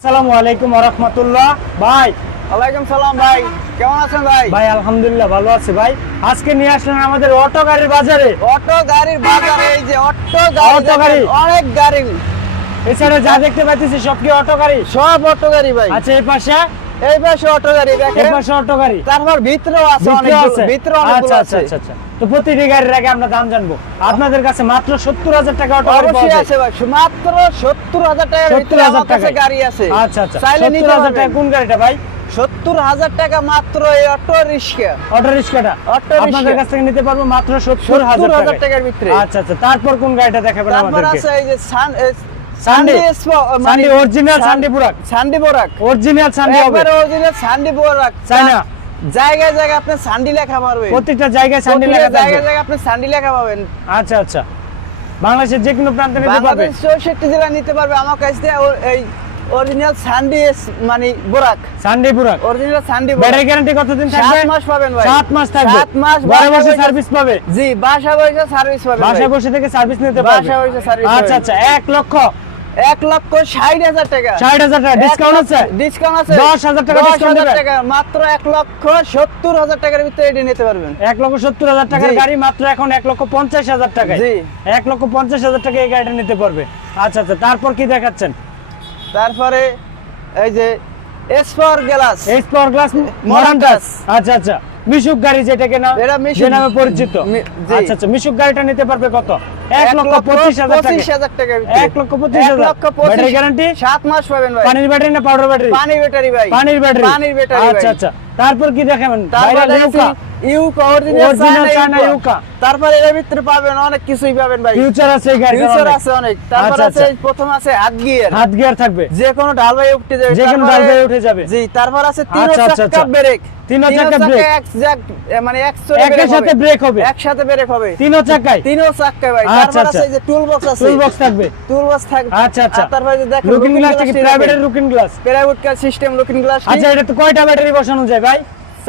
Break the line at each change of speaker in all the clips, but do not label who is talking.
আসসালামু আলাইকুম রহমতুল্লাহ। ভাই।
ওয়ালাইকুম সালাম ভাই। কেমন আছেন ভাই?
ভাই আলহামদুলিল্লাহ ভালো আছি ভাই। আজকে নিয়ে আসলেন আমাদের অটো গাড়ির বাজারে।
অটো গাড়ির বাজারে এই যে অটো গাড়ি
অটো গাড়ি।
অনেক গাড়ি।
এছাড়া যা দেখতে পাচ্ছি সব কি অটো গাড়ি?
সব অটো গাড়ি ভাই।
আচ্ছা এই পাশে
এই পাশে অটো গাড়ি
এই পাশে অটো গাড়ি।
তারপর ভিতরেও আছে অনেক
আছে।
ভিতরে
আচ্ছা
অনেকগুলো
আচ্ছা
আছে।
আচ্ছা আচ্ছা। তো প্রতিটি গাড়ির আগে আমরা দাম জানব। আপনাদের কাছে মাত্র সত্তর হাজার টাকা অটো গাড়ি পাওয়া
আছে ভাই। মাত্র সত্তর হাজার টাকার
সত্তর
ভিতরে
হাজার
আমার কাছে
টাকা
গাড়ি আছে।
আচ্ছা আচ্ছা।
চাইলে
সত্তর
নিতে
হাজার টাকা কোন গাড়িটা ভাই?
সত্তর হাজার টাকা মাত্র এই অটো রিক্সা।
অটো রিক্সাটা?
অটো
আপনাদের কাছ থেকে নিতে পারব মাত্র সত্তর
সত্তর
হাজার
হাজার টাকার ভিতরে।
আচ্ছা আচ্ছা। তারপর কোন গাড়িটা দেখাবেন
আছে এই যে সান
সান্ডি
সান্ডি
অরিজিনাল সান্ডি পুরাক
সান্ডি বোরাক
অরিজিনাল সান্ডি হবে।
অরিজিনাল সান্ডি বোরাক
চাই না
জায়গায় জায়গায় আপনি সান্ডি লেখা পারবেন।
প্রত্যেকটা জায়গায় সান্ডি লেখা
জায়গায় জায়গায় আপনি সান্ডি লেখা পাবেন।
আচ্ছা আচ্ছা। বাংলাদেশের যে কোনো প্রান্তে নিতে পারবে।
চৌষট্টি জেলা নিতে পারবে। আমার কাছ থেকে এই অরিজিনাল সান্ডি মানে বোরাক
সান্ডি পুরাক
অরিজিনাল সান্ডি
ব্যাটারি গ্যারান্টি কতদিন
সাত
থাকবে?
মাস পাবেন ভাই।
সাত মাস থাকবে।
সাত মাস
ঘরে বসে
বসে-
সার্ভিস পাবে।
জি বাসা বসে সার্ভিস পাবেন
বাসায় বসে থেকে সার্ভিস নিতে পারবে।
বাসায় বসে service
আচ্ছা আচ্ছা এক লক্ষ
এক লক্ষ ষাট হাজার টাকা।
ষাট হাজার টাকা ডিসকাউন্ট আছে?
ডিসকাউন্ট আছে।
দশ হাজার টাকা
হাজার টাকা মাত্র এক লক্ষ সত্তর হাজার টাকার ভিতরে এটি নিতে পারবেন।
এক লক্ষ সত্তর হাজার টাকার গাড়ি মাত্র এখন এক লক্ষ পঞ্চাশ হাজার টাকায়।
জি।
এক লক্ষ পঞ্চাশ হাজার টাকা এই গাড়িটা নিতে পারবে। আচ্ছা আচ্ছা তারপর কি দেখাচ্ছেন?
তারপরে এই যে এসফর glass
power glass modern touch আচ্ছা আচ্ছা। মিশুক গাড়ি যেটাকে না। যে নামে পরিচিত। আচ্ছা আচ্ছা মিশুক গাড়িটা নিতে পারবে কত? এক লক্ষ পঁচিশ হাজার টাকা। এক লক্ষ পঁচিশ হাজার। Battery guarantee?
সাত মাস পাবেন ভাই।
পানির ব্যাটারি না পাউডার ব্যাটারি
পানির ব্যাটারি ভাই।
পানির ব্যাটারি।
পানির ব্যাটারি
আচ্ছা আচ্ছা। তারপর কি দেখাবেন ইউকা
অরিজিনাল ইউকা। তারপরে এর ভিতরে পাবেন অনেক কিছুই পাবেন ভাই।
ফিউচার আছে গাড়িটার
ফিউচার আছে অনেক। তারপর
আচ্ছা,
আছে
আচ্ছা।
প্রথম আছে হাত গিয়ার
হাত গিয়ার থাকবে।
যে কোনো ঢাল ভাই উঠে যাবে।
যে কোনো
তারপরে-
ঢাল ভাই উঠে যাবে।
জি তারপর আছে তিন
আচ্ছা, আচ্ছা,
চাকা। ব্রেক
তিন চাকা ব্রেক।
মানে
ব্রেক হবে।
একসাথে ব্রেক হবে।
তিনও চাকায়।
তিনও চাকা ভাই। তারপর। আছে যে টুল বক্স আছে।
টুল বক্স থাকবে।
টুল বক্স থাকবে।
আচ্ছা আচ্ছা।
তারপরে যে দেখেন
লুকিং গ্লাসটা কি প্রাইভেটের looking glass
private car system looking glass
আচ্ছা এটা তো কয়টা ব্যাটারি বসানো যায় ভাই?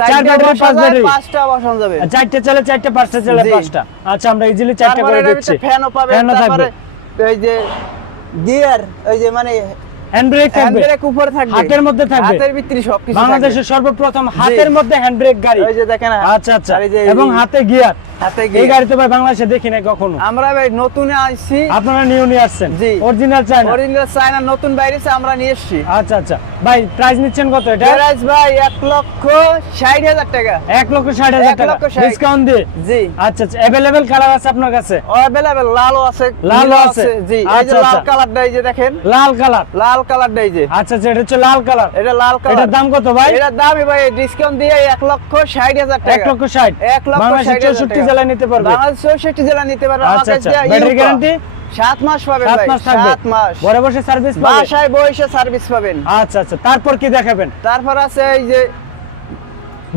চার ব্যাটারি পাঁচ ব্যাটারি
পাঁচটা বসানো যাবে।
চারটে চলে চারটে পাঁচটা চলে পাঁচটা। আচ্ছা আমরা ইজিলি চারটে করে দিচ্ছি।
ফ্যানও পাবেন
ফ্যানও থাকবে।
এই যে গিয়ার ওই যে মানে
থাকবে।
উপরে থাকবে।
হাতের মধ্যে থাকবে।
হাতের ভিতরে সবকিছু
বাংলাদেশের সর্বপ্রথম হাতের মধ্যে হ্যান্ড ব্রেক গাড়ি।
ওই যে দেখেন
আচ্ছা আচ্ছা। এবং হাতে গিয়ার
হাতে
এই গাড়ি তো ভাই বাংলাদেশে দেখি নাই কখনো।
আমরা ভাই নতুন আইছি।
আপনারা নিউ নিয়ে আসছেন?
জি।
অরিজিনাল চাই
অরিজিনাল চায়না নতুন বাইরেছে আমরা নিয়ে এসেছি।
আচ্ছা আচ্ছা। ভাই প্রাইস নিচ্ছেন কত এটা?
গ্যারাজ ভাই এক লক্ষ ষাট হাজার টাকা।
এক লক্ষ ষাট হাজার টাকা। ডিসকাউন্ট দিয়ে?
জি।
আচ্ছা আচ্ছা। কালার আছে আপনার কাছে?
অ্যাভেলেবেল লালও আছে
লালও আছে।
জি এই যে লাল। কালারটা এই যে দেখেন।
লাল কালার?
লাল কালারটা এই যে।
আচ্ছা আচ্ছা এটা হচ্ছে লাল কালার।
এটা লাল কালার।
এটার দাম কত ভাই?
এটার দাম ভাই ডিসকাউন্ট দিয়ে এক লক্ষ ষাট হাজার টাকা।
লক্ষ চৌষট্টি জেলায় নিতে পারবে?
বাংলাদেশ চৌষট্টি জেলা নিতে পারবে।
আচ্ছা আচ্ছা। ব্যাটারি গ্যারান্টি
সাত মাস পাবেন
সাত মাস
সাত মাস।
বসে সার্ভিস পাবেন
বাসায় বসে সার্ভিস পাবেন।
আচ্ছা আচ্ছা। তারপর কি দেখাবেন?
তারপর আছে এই যে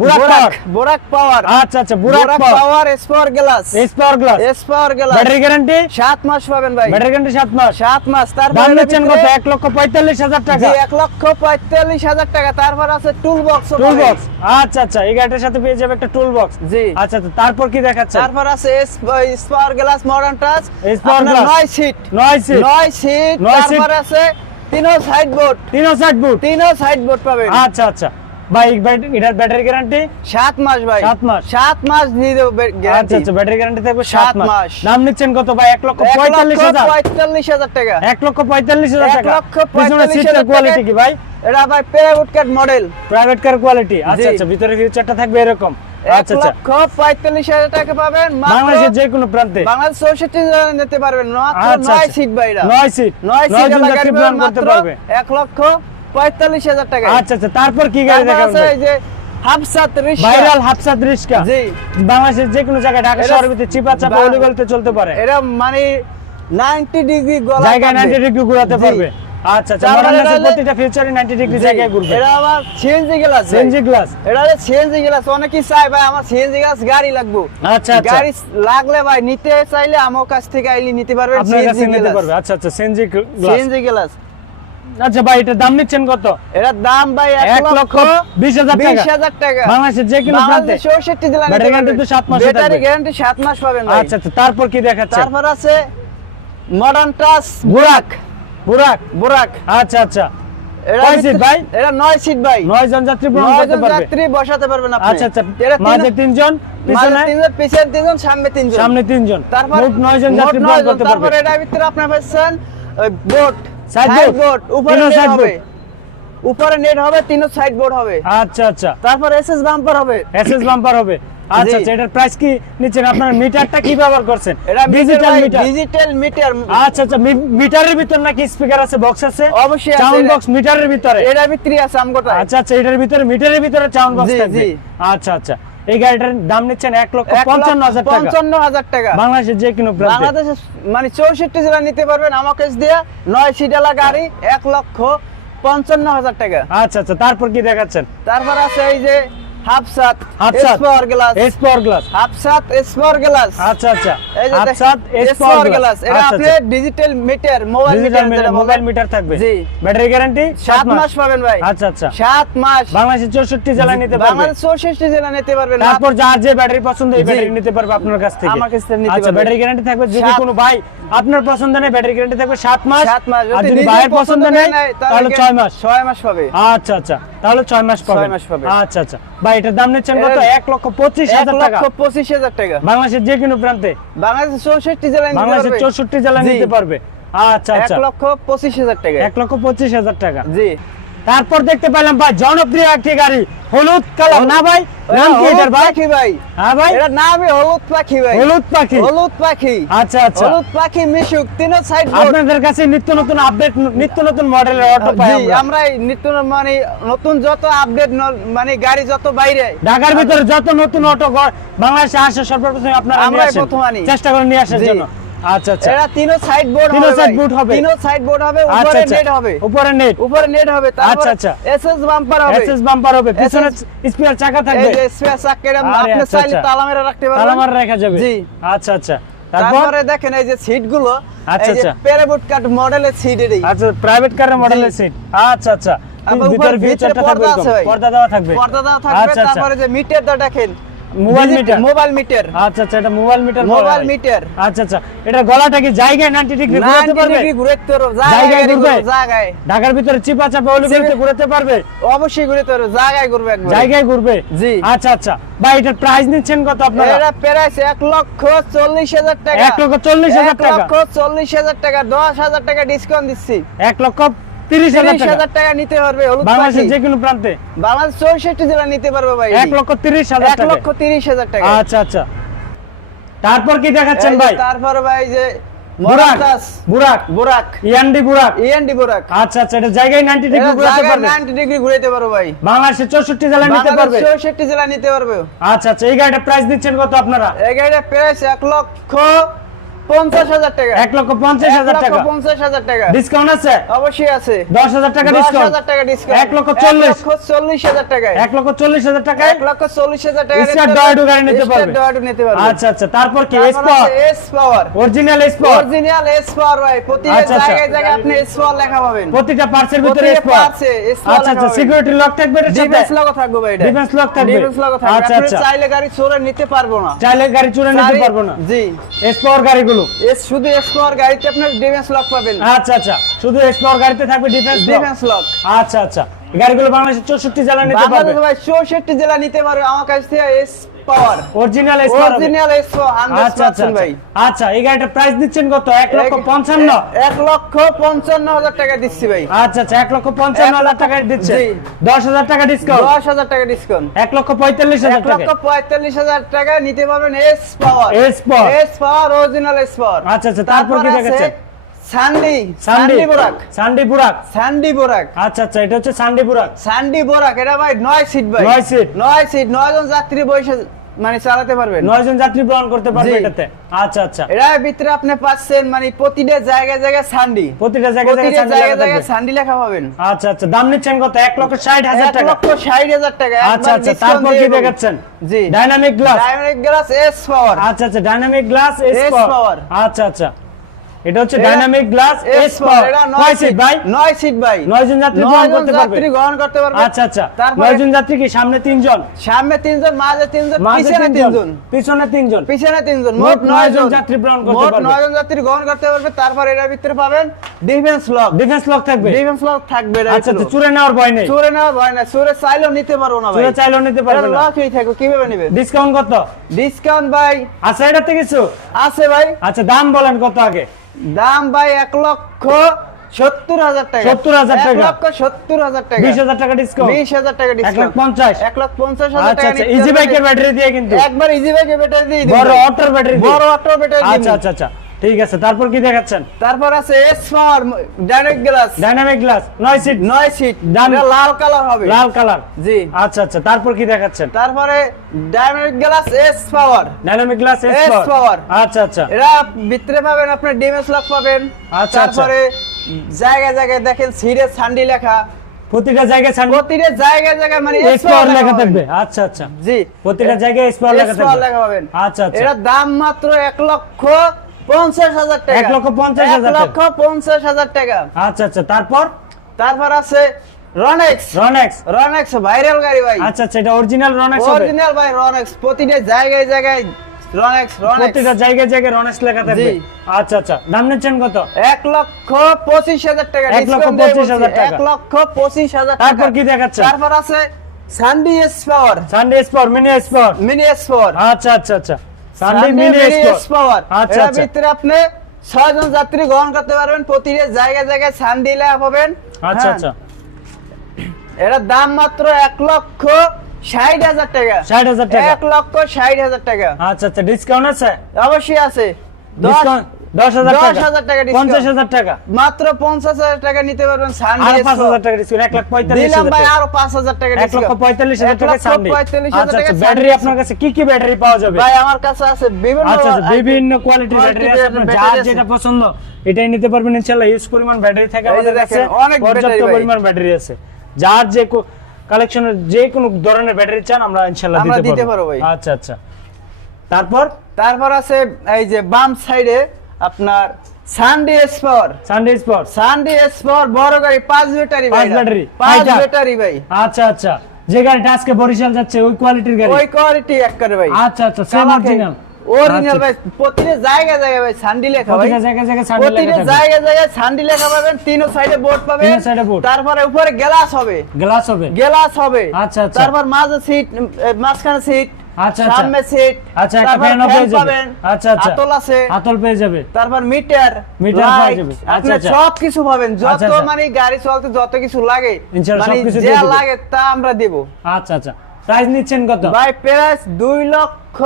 বুরাক পাওয়ার।
বোরাক পাওয়ার।
আচ্ছা আচ্ছা বোরাক power.
Power glass.
S glass.
S glass.
Battery guarantee?
সাত মাস পাবেন ভাই।
ব্যাটারি গ্যারান্টি সাত মাস।
সাত মাস। তারপর
দাম নিচ্ছেন কত?
ভিতরে-
লক্ষ পঁয়তাল্লিশ হাজার টাকা।
জি এক লক্ষ পঁয়তাল্লিশ হাজার টাকা। তারপর আছে টুল বক্স
টুল বক্স আচ্ছা আচ্ছা এই গাড়িটার সাথে পেয়ে যাবে একটা টুল বক্স
জি।
আচ্ছা আচ্ছা তারপর কি দেখাচ্ছে?
তারপর আছে S power glass modern touch
S glass.
নয় সিট
সিট।
তারপর আছে সাইড বোর্ড
তিনও ষাট বুট
তিনও সাইড বোর্ড পাবেন।
আচ্ছা আচ্ছা। ভাই এটার ব্যাটারি গ্যারান্টি
সাত মাস ভাই।
সাত মাস।
সাত মাস দিয়ে দেবো
আচ্ছা
গ্যারান্টি
আচ্ছা ব্যাটারি গ্যারান্টি থাকবে সাত
সাত
মাস।
মাস।
দাম নিচ্ছেন কত ভাই? এক লক্ষ
এক
পঁয়তাল্লিশ
লক্ষ
হাজার।
পঁয়তাল্লিশ হাজার টাকা।
এক লক্ষ পঁয়তাল্লিশ হাজার
এক লক্ষ
পিছনে
পঁয়তাল্লিশ
সিটের
হাজার
কোয়ালিটি কি ভাই?
এটা ভাই পেরাউড card model
private car quality আচ্ছা আচ্ছা ভিতরে ফিউচারটা থাকবে এরকম। আচ্ছা আচ্ছা।
লক্ষ পঁয়তাল্লিশ হাজার টাকা পাবেন
বাংলাদেশের যে কোনো প্রান্তে।
বাংলাদেশ চৌষট্টি জেলা নিতে পারবেন। নয়। সিট বাইরা
নয় সিট
নয় সিট
করতে পারবে।
এক লক্ষ পঁয়তাল্লিশ হাজার টাকা।
আচ্ছা আচ্ছা তারপর কি গাড়ি দেখাবেন
এই যে হাফসাত রিক্সা।
ভাইরাল হাফসাত রিস্কা
জি।
বাংলাদেশের যে কোনো জায়গায় ঢাকা শহরের ভিতরে চিপা চাপা অলিগলিতে চলতে পারে।
এটা মানে 90 ডিগ্রি গলা
জায়গায় 90 ডিগ্রি ঘোরাতে পারবে। আচ্ছা আচ্ছা মডার্ন প্রতিটা ফিউচারে 90 ডিগ্রি জায়গায় ঘুরবে।
এটা আবার সিএনজি গ্লাস
সিএনজি গ্লাস
এটা সিএনজি গ্লাস অনেকেই চাই ভাই আমার সিএনজি গ্লাস গাড়ি লাগবে।
আচ্ছা আচ্ছা।
গাড়ি লাগলে ভাই নিতে চাইলে আমার কাছ থেকে আইলে নিতে
কাছে নিতে পারবে। আচ্ছা আচ্ছা সিএনজি গ্লাস
সিএনজি গ্লাস
আচ্ছা ভাই এটার দাম নিচ্ছেন কত?
এটার দাম ভাই
এক লক্ষ
লক্ষ
বিশ হাজার
বিশ
টাকা
হাজার টাকা।
বাংলাদেশের যে কোনো প্রান্তে।
বাংলাদেশ চৌষট্টি জেলা
ব্যাটারি গ্যারান্টি তো সাত মাসে
ব্যাটারি গ্যারান্টি সাত মাস পাবেন
আচ্ছা আচ্ছা তারপর কি দেখাচ্ছে?
তারপর আছে মডার্ন টাচ
বুরাক। বুরাক
বুরাক।
আচ্ছা আচ্ছা। কয় সিট ভাই?
এটা নয় সিট ভাই।
নয় জন যাত্রী বহন করতে পারবে।
যাত্রী বসাতে পারবেন আপনি।
আচ্ছা আচ্ছা মাঝে তিনজন পিছনে
মাঝে তিনজন পিছনে তিনজন সামনে তিনজন।
সামনে তিনজন।
তারপর
মোট নয় জন যাত্রী।
তারপর ভিতরে আপনার পাচ্ছেন বোট উপরে হবে। উপরে নেট হবে হবে।
আচ্ছা আচ্ছা।
তারপর এসএস বাম্পার হবে।
এসএস বাম্পার হবে। আচ্ছা আচ্ছা এটার প্রাইস কি নিচ্ছেন? আপনারা মিটারটা কি ব্যবহার করছেন?
এটা
ডিজিটাল মিটার
ডিজিটাল মিটার
আচ্ছা আচ্ছা মিটারের ভিতর নাকি স্পিকার আছে বক্স আছে?
অবশ্যই আছে।
সাউন্ড
এটা।
বক্স মিটারের ভিতরে।
এটার ভিতরে আছে আমগোটা
আচ্ছা আচ্ছা এটার ভিতরে মিটারের ভিতরে সাউন্ড বক্স থাকবে। আচ্ছা আচ্ছা। এই গাড়িটার দাম নিচ্ছেন এক লক্ষ পঞ্চান্ন হাজার
পঞ্চান্ন হাজার টাকা।
বাংলাদেশের যে কোনো
বাংলাদেশে মানে চৌষট্টি জেলা নিতে পারবেন আমাকে দিয়ে নয় সিডালা গাড়ি এক লক্ষ পঞ্চান্ন হাজার টাকা।
আচ্ছা আচ্ছা তারপর কি দেখাচ্ছেন?
তারপর আছে এই যে হাফসাত
হাফসাত।
Power glass.
S power glass
হাফসাত power glass.
আচ্ছা আচ্ছা।
এই যে
হাফসাত এস
এস পাওয়ার গ্লাস। এটা
আচ্ছা
আপনি ডিজিটাল মিটার মোবাইল মিটার যেটা
মোবাইল মিটার থাকবে।
জি।
ব্যাটারি গ্যারান্টি
সাত মাস। পাবেন ভাই।
আচ্ছা আচ্ছা।
সাত মাস।
বাংলাদেশের চৌষট্টি জেলায় নিতে পারবে।
বাংলাদেশ চৌষট্টি জেলা নিতে পারবেন।
তারপর যার যে ব্যাটারি পছন্দ এই ব্যাটারি নিতে পারবে আপনার কাছ থেকে।
আমার কাছ থেকে নিতে
আচ্ছা ব্যাটারি গ্যারান্টি থাকবে। যদি কোনো ভাই আপনার পছন্দ নেই ব্যাটারি গ্যারান্টি থাকবে সাত মাস।
মাস।
আর যদি ভাইয়ের পছন্দ নেই তাহলে মাস।
ছয় মাস পাবে।
আচ্ছা আচ্ছা। তাহলে ছয় মাস পাবে
মাস পাবে।
আচ্ছা আচ্ছা। ভাই এটার দাম নিচ্ছেন কত? এক লক্ষ পঁচিশ হাজার টাকা।
পঁচিশ হাজার টাকা।
বাংলাদেশের যে কোনো প্রান্তে।
বাংলাদেশের চৌষট্টি জেলায়
বাংলাদেশের চৌষট্টি জেলায়। নিতে পারবে। আচ্ছা
এক
আচ্ছা
লক্ষ পঁচিশ হাজার টাকা।
এক লক্ষ পঁচিশ হাজার টাকা।
জি।
তারপর দেখতে পেলাম ভাই জনপ্রিয় একটি গাড়ি হলুদ কালার। না ভাই নাম কি এটার ভাই?
পাখি ভাই।
হ্যাঁ ভাই।
এটা নামই হলুদ পাখি ভাই।
হলুদ পাখি।
হলুদ পাখি।
আচ্ছা আচ্ছা।
হলুদ পাখি মিশুক তিনও সাইড
আপনাদের কাছে নিত্য নতুন আপডেট নিত্য নতুন মডেলের অটো পাই আমরা।
আমরা নিত্য মানে নতুন যত আপডেট মানে গাড়ি যত বাইরে।
ঢাকার ভিতরে যত নতুন অটো বাংলাদেশে আসে সর্বপ্রথম আপনারা নিয়ে আসেন।
প্রথম আনি।
চেষ্টা করে নিয়ে আসার জন্য। আচ্ছা আচ্ছা।
এরা তিনও সাইড বোর্ড
side
ভাই।
board হবে।
তিনও সাইড বোর্ড হবে
আচ্ছা
উপরে
আচ্ছা।
নেট হবে।
উপরে নেট
উপরে নেট হবে
আচ্ছা, আচ্ছা।
এসএস বাম্পার হবে।
এসএস বাম্পার হবে। পিছনে স্পিয়ার চাকা
এই যে স্পেয়ার চাক্কের
আরে,
আপনি
আচ্ছা,
চাইলে
আচ্ছা।
তালা মেরে রাখতে
তালা
পারবেন
মারা রাখা যাবে।
জি।
আচ্ছা আচ্ছা। তারপরে?
দেখেন এই যে সিটগুলো
আচ্ছা,
যে
আচ্ছা।
প্যারাবুট কাট মডেলের সিট এরই।
আচ্ছা প্রাইভেট কারের মডেলের সিট আচ্ছা আচ্ছা। ভিতরে থাকবে
পর্দা
দেওয়া থাকবে।
পর্দা দেওয়া থাকবে
আচ্ছা আচ্ছা।
তারপরে যে মিটারটা দেখেন।
Mobile meter.
Mobile meter.
আচ্ছা আচ্ছা এটা মোবাইল মিটার
মোবাইল মিটার।
আচ্ছা আচ্ছা এটা গলাটা কি জায়গায় 90 ডিগ্রি ঘুরাতে
90 ডিগ্রি ঘুরাতে পারো
জায়গায়
জায়গায়
ঘুরবে?
ঘুরবে জায়গায়।
ঢাকার ভিতরে চিপা চাপা হলে
চিপে-
ঘুরাতে পারবে?
অবশ্যই ঘুরাতে পারো জায়গায় ঘুরবে একবার।
জায়গায় ঘুরবে?
জি।
আচ্ছা আচ্ছা। ভাই এটার প্রাইস নিচ্ছেন কত আপনারা?
প্রাইস এক লক্ষ চল্লিশ হাজার টাকা।
এক লক্ষ চল্লিশ হাজার
এক
টাকা।
লক্ষ হাজার টাকা দশ হাজার টাকা ডিসকাউন্ট দিচ্ছি।
এক লক্ষ টাকা।
টাকা নিতে পারবে
বাংলাদেশের যে কোনো প্রান্তে।
বাংলাদেশ চৌষট্টি জেলা নিতে পারবে ভাই।
এক লক্ষ তিরিশ হাজার
এক লক্ষ তিরিশ হাজার টাকা।
আচ্ছা আচ্ছা। তারপর কি দেখাচ্ছেন ভাই?
তারপর ভাই যে
বুরাক। বুরাক।
বুরাক।
ইয়ান্ডি বুরাক।
ইএনডি বুরাক।
আচ্ছা আচ্ছা এটা জায়গায় 90 ডিগ্রি ঘুরাতে পারবে?
90 ডিগ্রি ঘুরাইতে পারো ভাই।
বাংলাদেশের 64 জেলা নিতে পারবে?
বাংলাদেশ চৌষট্টি জেলা নিতে পারবে।
আচ্ছা আচ্ছা এই গাড়িটা প্রাইস দিচ্ছেন কত আপনারা?
এই গাড়িটা প্রাইস এক লক্ষ পঞ্চাশ হাজার টাকা।
এক লক্ষ পঞ্চাশ হাজার টাকা।
পঞ্চাশ হাজার টাকা।
ডিসকাউন্ট আছে?
অবশ্যই আছে।
দশ হাজার টাকা ডিসকাউন্ট
হাজার টাকা ডিসকাউন্ট
এক লক্ষ চল্লিশ।
চল্লিশ হাজার টাকায়।
এক লক্ষ চল্লিশ হাজার টাকায়?
এক লক্ষ চল্লিশ হাজার টাকা
Star Dorado গাড়ি নিতে পারবে।
নিতে পারবে।
আচ্ছা আচ্ছা। তারপর কি? S power
S power
original S power
original S power ভাই। প্রতিটা
আচ্ছা।
জায়গায় জায়গায় আপনি এস পাওয়ার লেখা পাবেন।
প্রতিটা পার্টসের ভিতরে এস পাওয়ার আচ্ছা আচ্ছা। সিকিউরিটি লক থাকবে এর সাথে?
ডিফেন্স লগো থাকবে ভাই এটা।
Defense lock থাকবে?
ডিফেন্স লগো থাকবে।
আচ্ছা, আচ্ছা।
চাইলে গাড়ি চোরে নিতে পারব না।
চাইলে গাড়ি চুরে নিতে পারব না।
জি।
এস পাওয়ার গাড়িগুলো।
এস শুধু এক্সপ্লোর গাড়িতে আপনার ডিফেন্স লক পাবেন।
আচ্ছা আচ্ছা। শুধু এক্সপ্লোর গাড়িতে থাকবে ডিফেন্স
ডিফেন্স লক
আচ্ছা আচ্ছা। গাড়িগুলো বাংলাদেশের চৌষট্টি জেলা নিতে পারবে।
ভাই চৌষট্টি জেলা নিতে পারবে। আমার কাছ থেকে S power
original S
original S
আচ্ছা আচ্ছা
ভাই
আচ্ছা। আচ্ছা এই গাড়িটার প্রাইস দিচ্ছেন কত? এক লক্ষ পঞ্চান্ন।
হাজার টাকা দিচ্ছি ভাই।
আচ্ছা আচ্ছা লক্ষ হাজার টাকা দিচ্ছে। হাজার ডিসকাউন্ট
হাজার টাকা
লক্ষ হাজার
লক্ষ পঁয়তাল্লিশ হাজার টাকা নিতে পারবেন S power
S power।
S power original S power
আচ্ছা আচ্ছা তারপর কি দেখাচ্ছেন?
সান্ডি
সান্ডি।
বোরাক।
সান্ডি বুরাক।
সান্ডি বোরাক।
আচ্ছা আচ্ছা এটা হচ্ছে সান্ডি বুরাক।
সান্ডি বোরাক এটা ভাই নয় সিট ভাই।
নয় সিট।
নয় সিট নয় জন যাত্রী বসে মানে চালাতে পারবেন।
নয় জন যাত্রী গ্রহণ করতে পারবে এটাতে। আচ্ছা আচ্ছা।
এটার ভিতরে আপনি পাচ্ছেন মানে প্রতিটা জায়গায় জায়গায় সান্ডি।
প্রতিটা জায়গায় জায়গায়
জায়গায় সান্ডি লেখা পাবেন।
আচ্ছা আচ্ছা দাম নিচ্ছেন কত? এক লক্ষ ষাট হাজার
এক
টাকা।
লক্ষ ষাট হাজার টাকা।
আচ্ছা আচ্ছা তারপর কি দেখাচ্ছেন?
জি।
Dynamic glass
diamond glass S power
আচ্ছা আচ্ছা ডাইনামিক গ্লাস এস পাওয়ার আচ্ছা আচ্ছা। এটা হচ্ছে ডাইনামিক গ্লাস এস কয় সিট ভাই।
সিট ভাই।
জন যাত্রী গ্রহণ করতে পারবে।
যাত্রী গ্রহণ করতে পারবে।
আচ্ছা আচ্ছা। জন যাত্রী কি? সামনে তিনজন?
সামনে তিনজন মাঝে পিছনে
পিছনে তিনজন।
পিছনে
মোট
মোট
জন যাত্রী গ্রহণ করতে
মোট
পারবে।
নয় জন যাত্রী গ্রহণ করতে পারবে। তারপর এটার ভিতরে পাবেন ডিফেন্স লক
ডিফেন্স লক থাকবে?
ডিফেন্স লক থাকবে
আচ্ছা আচ্ছা চুরে নেওয়ার ভয় নেই।
চোরে নেওয়া ভয় না চোরে চাইলেও নিতে পারব না ভাই।
চুরে চাইলেও নিতে পারবে না।
লকই থাকবে। কীভাবে নেবে
ডিসকাউন্ট কত?
ডিসকাউন্ট ভাই।
আচ্ছা এটা থেকে কিছু?
আছে ভাই।
আচ্ছা দাম বলেন কত আগে?
দাম ভাই এক লক্ষ সত্তর হাজার টাকা।
70,000
এক
টাকা।
লক্ষ সত্তর হাজার টাকা।
বিশ হাজার টাকা ডিসকাউন্ট
বিশ হাজার টাকা ডিসকাউন্ট
পঞ্চাশ।
এক লাখ পঞ্চাশ হাজার
আচ্ছা
টাকা
আচ্ছা ইজি। বাইকের ব্যাটারি দিয়ে কিন্তু।
একবার ইজি বাইকের ব্যাটারি দিয়ে
বড় অটোর ব্যাটারি
বড় ব্যাটারি
আচ্ছা আচ্ছা আচ্ছা। ঠিক আছে তারপর কি দেখাচ্ছেন?
তারপর আছে S power direct glass
dynamic glass নয় সিট
নয় সিট লাল কালার হবে।
লাল কালার
জি।
আচ্ছা আচ্ছা তারপর কি দেখাচ্ছেন?
তারপরে direct glass S power
dynamic glass S
power।
আচ্ছা আচ্ছা।
এরা ভিতরে পাবেন আপনার ডিএমএস লক পাবেন।
আচ্ছা,
তারপরে জায়গায় জায়গায় দেখেন সিরিয়াস সান্ডি লেখা।
প্রতিটা জায়গায় সান
প্রতিটা জায়গায় জায়গায় মানে
এস পাওয়ার লেখা থাকবে। আচ্ছা আচ্ছা।
জি।
প্রতিটা জায়গায় এস পাওয়ার লেখা থাকবে।
লেখা পাবেন।
আচ্ছা আচ্ছা।
এটার দাম মাত্র এক লক্ষ পঞ্চাশ হাজার টাকা।
এক লক্ষ পঞ্চাশ হাজার
লক্ষ পঞ্চাশ হাজার টাকা।
আচ্ছা আচ্ছা তারপর?
তারপর আছে রনেক্স
রনেক্স
রনেক্স ভাইরাল গাড়ি ভাই।
আচ্ছা আচ্ছা এটা অরিজিনাল রনেক্স
অরিজিনাল ভাই রনেক্স প্রতিটা জায়গায় জায়গায় রনেক্স রনেক্স
প্রতিটা জায়গায় জায়গায় রনেক্স লেখা থাকবে। আচ্ছা আচ্ছা দাম নিচ্ছেন কত?
এক লক্ষ পঁচিশ হাজার টাকা
এক লক্ষ
discount দিয়ে
পঁচিশ হাজার টাকা।
লক্ষ পঁচিশ হাজার টাকা।
তারপর কি দেখাচ্ছেন?
তারপর আছে সানডি S power
Sunday sport mini sport
mini S
আচ্ছা আচ্ছা আচ্ছা।
পাওয়ার
আচ্ছা, আচ্ছা।
ভিতরে আপনি ছয় যাত্রী গ্রহণ করতে পারবেন প্রতিটা জায়গায় জায়গায় সানডি লেখা হবেন
আচ্ছা
হ্যাঁ।
আচ্ছা।
এটার দাম মাত্র এক লক্ষ ষাট হাজার টাকা।
ষাট হাজার টাকা।
এক লক্ষ ষাট হাজার টাকা।
আচ্ছা আচ্ছা। ডিসকাউন্ট আছে?
অবশ্যই আছে।
ডিসকাউন্ট দশ হাজার টাকা।
হাজার টাকা discount।
পঞ্চাশ হাজার টাকা।
মাত্র পঞ্চাশ হাজার টাকা নিতে পারবেন
আর পাঁচ হাজার টাকা ডিসকাউন্ট এক লাখ পঁয়তাল্লিশ
ভাই আরও পাঁচ হাজার টাকা
এক লক্ষ পঁয়তাল্লিশ হাজার টাকা
পঁয়তাল্লিশ হাজার
আচ্ছা আচ্ছা
টাকা
ব্যাটারি আপনার কাছে কি কি ব্যাটারি পাওয়া যাবে?
ভাই আমার কাছে আছে বিভিন্ন
আচ্ছা বিভিন্ন কোয়ালিটির ব্যাটারি আছে যার যেটা পছন্দ এটাই নিতে পারবেন ইনশাআল্লাহ। ইউজ পরিমাণ ব্যাটারি থাকে
যে
আমাদের কাছে।
দেখেন, অনেক
পর্যাপ্ত পরিমাণ ব্যাটারি আছে। যার যে কালেকশনের যে কোনো ধরনের ব্যাটারি চান আমরা ইনশাআল্লাহ দিতে পারব।
পারব ভাই।
আচ্ছা আচ্ছা। তারপর?
তারপর আছে এই যে বাম সাইডে আপনার Sunday S power
Sunday spot
Sunday S power বড় গাড়ি পাঁচ ব্যাটারি
পাঁচ battery,
পাঁচ ব্যাটারি ভাই।
আচ্ছা আচ্ছা। যে গাড়িটা আজকে বরিশাল যাচ্ছে ওই কোয়ালিটির গাড়ি।
ওই কোয়ালিটি এক করে ভাই।
আচ্ছা আচ্ছা সেম অরিজিনাল
অরিজিনাল ভাই প্রতিটা জায়গায় জায়গায় ভাই সানডি লেখা ভাই।
প্রতিটা জায়গায় জায়গায় সানডে লেখা
প্রতিটা
থাকবে।
জায়গায় জায়গায় সানডি লেখা পাবেন তিনো সাইডে বোর্ড পাবেন।
তিনো এ board।
তারপরে উপরে গ্লাস হবে।
গ্লাস হবে।
গ্লাস হবে।
আচ্ছা, আচ্ছা।
তারপর মাঝে সিট মাঝখানে সিট
আচ্ছা, আচ্ছা।
সামনে সিট
আচ্ছা একটা ফ্যানও পেয়ে যাবে আচ্ছা আচ্ছা
আতল আছে
আতল পেয়ে যাবে
তারপর মিটার
মিটার পাওয়া যাবে। আচ্ছা।
সব কিছু পাবেন যত। মানে গাড়ি চলতে যত কিছু লাগে
ইনশাআল্লাহ
মানে
সবকিছু
যা লাগে তা আমরা দেব
আচ্ছা আচ্ছা প্রাইস নিচ্ছেন কত
ভাই প্রাইস দুই লক্ষ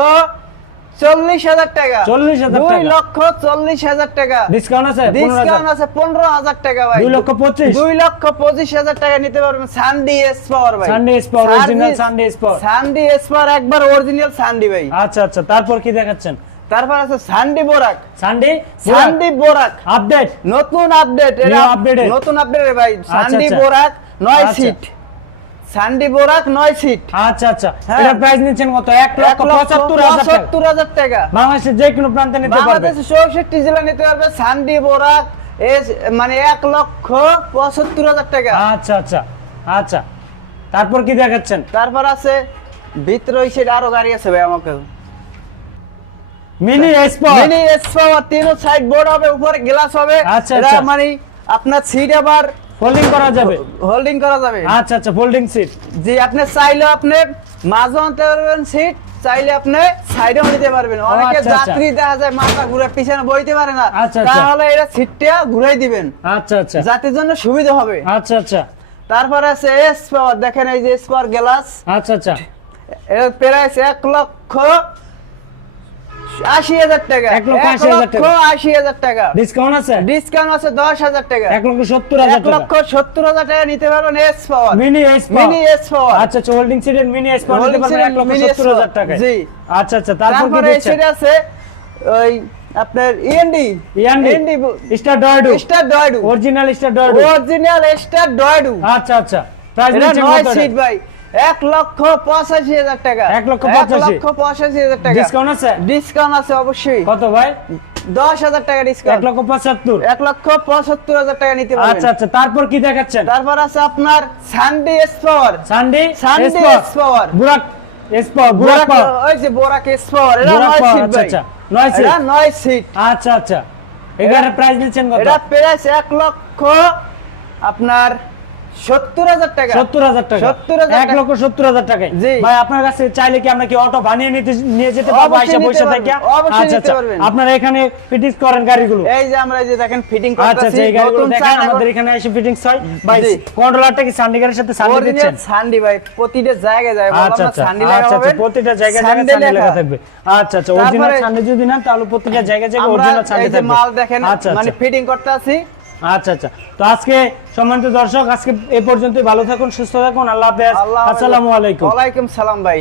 চল্লিশ হাজার টাকা।
40,000
দুই লক্ষ চল্লিশ হাজার টাকা।
ডিসকাউন্ট আছে
ডিসকাউন্ট আছে পনেরো হাজার টাকা ভাই।
দুই লক্ষ পঁচিশ।
দুই লক্ষ পঁচিশ হাজার টাকা নিতে পারবেন সানডি এস ভাই।
Sunday spot original Sunday spot
সানডি S একবার অরিজিনাল সানডি ভাই।
আচ্ছা আচ্ছা তারপর কি দেখাচ্ছেন?
তারপর আছে সানডি বোরাক
সানডে
সানডি বোরাক
আপডেট
নতুন আপডেট এটা
updated।
নতুন আপডেট ভাই। সানডি
আচ্ছা।
বোরাক নয়। সিট বোরাক নয় সিট।
আচ্ছা আচ্ছা।
হ্যাঁ।
এটা প্রাইস নিচ্ছেন কত? এক লক্ষ পঁচাত্তর হাজার টাকা।
পঁচাত্তর হাজার টাকা।
বাংলাদেশের যে কোনো প্রান্তে নিতে পারবে।
বাংলাদেশে চৌষট্টি জেলা নিতে পারবে বোরাক মানে এক লক্ষ পঁচাত্তর হাজার টাকা।
আচ্ছা আচ্ছা আচ্ছা। তারপর কি দেখাচ্ছেন?
তারপর আছে ভিতরে ওই আরও গাড়ি আছে ভাই আমাকে।
মিনি স্পট
মিনি তিনও সাইড বোর্ড হবে উপরে গ্লাস হবে।
আচ্ছা, আচ্ছা।
মানে আপনার সিট আবার
ফোল্ডিং করা যাবে?
হোল্ডিং করা যাবে।
আচ্ছা আচ্ছা ফোল্ডিং সিট
জি আপনি চাইলে আপনি মাঝে আনতে পারবেন সিট চাইলে আপনি সাইডেও নিতে পারবেন। অনেকে
আচ্ছা, আচ্ছা।
যাত্রী দেখা যায় মাথা ঘুরে পিছনে বইতে পারে না।
আচ্ছা।
তাহলে এটা সিটটা ঘুরাই দিবেন।
আচ্ছা আচ্ছা।
যাত্রীর জন্য সুবিধা হবে।
আচ্ছা আচ্ছা।
তারপর আছে এস পাওয়ার দেখেন এই যে এস পাওয়ার গ্লাস
আচ্ছা আচ্ছা।
এর প্রাইস এক লক্ষ আশি হাজার টাকা।
এক লক্ষ আশি হাজার টাকা।
আশি হাজার টাকা।
ডিসকাউন্ট আছে?
ডিসকাউন্ট আছে দশ হাজার টাকা।
এক লক্ষ সত্তর হাজার
লক্ষ সত্তর হাজার টাকা নিতে পারবেন S power
mini S
mini S power
আচ্ছা আচ্ছা হোল্ডিং সিটের মিনি এস নিতে পারবেন এক লক্ষ সত্তর হাজার টাকা
জি।
আচ্ছা আচ্ছা তারপর কি
সেটা আছে ওই আপনার E ইএনডি
ইয়ান্ডি
ইএনডি
স্টার ডয়ডু
স্টার ডয়ডু
অরিজিনাল স্টার ডয়ডু
অরিজিনাল স্টার ডয়ডু
আচ্ছা আচ্ছা। প্রাইস
এটা
কত
সিট ভাই। এক লক্ষ পঁচাশি হাজার টাকা।
এক লক্ষ পঁচাশি।
হাজার টাকা।
ডিসকাউন্ট আছে?
ডিসকাউন্ট আছে অবশ্যই।
কত ভাই?
দশ হাজার টাকা
এক লক্ষ পঁচাত্তর।
এক লক্ষ পঁচাত্তর হাজার টাকা নিতে পারবেন।
আচ্ছা আচ্ছা তারপর কি দেখাচ্ছেন?
তারপর আছে আপনার Sunday S power
Sunday
Sunday. S power
বুরাক S power বুরাক
বোরাক
পাওয়ার।
ওই যে বোরাক এস পাওয়ার এটা নয়
পাওয়ার,
সিট
আচ্ছা,
ভাই।
আচ্ছা, নয় সিট।
এটা নয় সিট
আচ্ছা আচ্ছা। এগারে প্রাইস দিচ্ছেন কত?
এটা প্রাইস এক লক্ষ আপনার সত্তর হাজার টাকা।
সত্তর হাজার টাকা।
সত্তর
এক লক্ষ সত্তর হাজার টাকায়। ভাই আপনার কাছে চাইলে কি আমরা কি অটো বানিয়ে নিতে নিয়ে যেতে পারব? আইসা পয়সা থেকে আচ্ছা আচ্ছা। আপনারা এখানে ফিটিংস করেন গাড়িগুলো।
এই যে আমরা যে দেখেন ফিটিং
আচ্ছা
করতেছি
আচ্ছা এই গাড়িগুলো দেখেন আমাদের এখানে এসে ফিটিংস হয়। ভাই কন্ট্রোলারটা কি সান্ডিগারের সাথে সান্ডি দিচ্ছেন?
সান্ডি ভাই প্রতিটা জায়গায় যায়।
আচ্ছা আচ্ছা। আচ্ছা আচ্ছা প্রতিটা জায়গায় জায়গায়
সান্ডি
লেখা। থাকবে। আচ্ছা আচ্ছা অরিজিনাল সান্ডি যদি নেন তাহলে প্রতিটা জায়গায় জায়গায় অরিজিনাল সান্ডি থাকবে।
মাল দেখেন মানে ফিটিং করতে আছি
আচ্ছা আচ্ছা। তো আজকে সম্মানিত দর্শক আজকে এ পর্যন্তই। ভালো থাকুন সুস্থ থাকুন।
আল্লাহ হাফেজ।
আসসালামু আলাইকুম।
ওয়ালাইকুম সালাম ভাই।